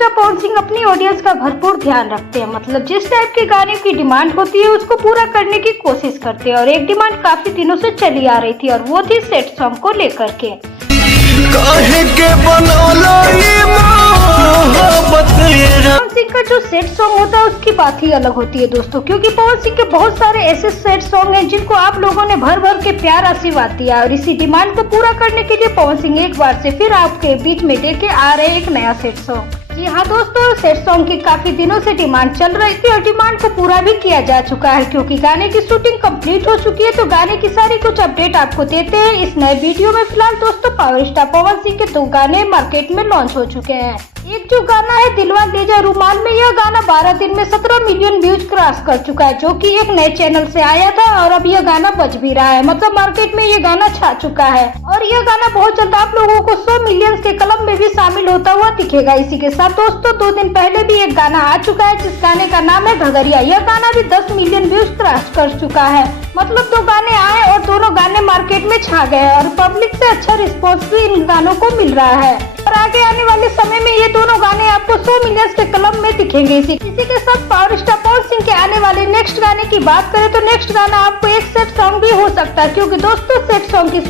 Star Pawan Singh अपनी audience का भरपूर ध्यान रखते हैं। मतलब जिस टाइप के गाने की डिमांड होती है उसको पूरा करने की कोशिश करते हैं। और एक डिमांड काफी दिनों से चली आ रही थी और वो थी सेट सॉन्ग को लेकर के। पवन सिंह का जो सेट सॉन्ग होता है उसकी बात ही अलग होती है दोस्तों, क्योंकि पवन सिंह के बहुत सारे ऐसे सेट सॉन्ग हैं जिनको आप लोगों ने भर भर के प्यार आशीर्वाद दिया। और इसी डिमांड को पूरा करने के लिए पवन सिंह एक बार से फिर आपके बीच में लेके आ रहे एक नया सेट सॉन्ग। जी हाँ दोस्तों, सेट सॉन्ग की काफी दिनों से डिमांड चल रही थी और डिमांड को पूरा भी किया जा चुका है, क्योंकि गाने की शूटिंग कंप्लीट हो चुकी है। तो गाने की सारी कुछ अपडेट आपको देते हैं इस नए वीडियो में। फिलहाल दोस्तों पावर स्टार पवन सिंह के 2 गाने मार्केट में लॉन्च हो चुके हैं। एक जो गाना है दिलवा ले जा रुमाल में, यह गाना 12 दिन में 17 मिलियन व्यूज क्रॉस कर चुका है, जो कि एक नए चैनल से आया था और अब यह गाना बज भी रहा है। मतलब मार्केट में ये गाना छा चुका है और यह गाना बहुत जल्द आप लोगों को 100 मिलियन के क्लब में भी शामिल होता हुआ दिखेगा। इसी के साथ दोस्तों 2 दिन पहले भी एक गाना आ चुका है जिस गाने का नाम है घगरिया। यह गाना भी 10 मिलियन व्यूज क्रॉस कर चुका है। मतलब 2 गाने आए और दोनों गाने मार्केट में छा गए और पब्लिक से अच्छा रिस्पॉन्स भी इन गानों को मिल रहा है। और आगे आने वाले समय में ये दोनों गाने आपको 100 मिलियन के क्लब में दिखेंगे। इसी के साथ पावर स्टार पवन सिंह के आने वाले नेक्स्ट गाने की बात करें तो नेक्स्ट गाना आपको एक सेट सॉन्ग भी हो सकता है, क्योंकि दोस्तों सेट सॉन्ग की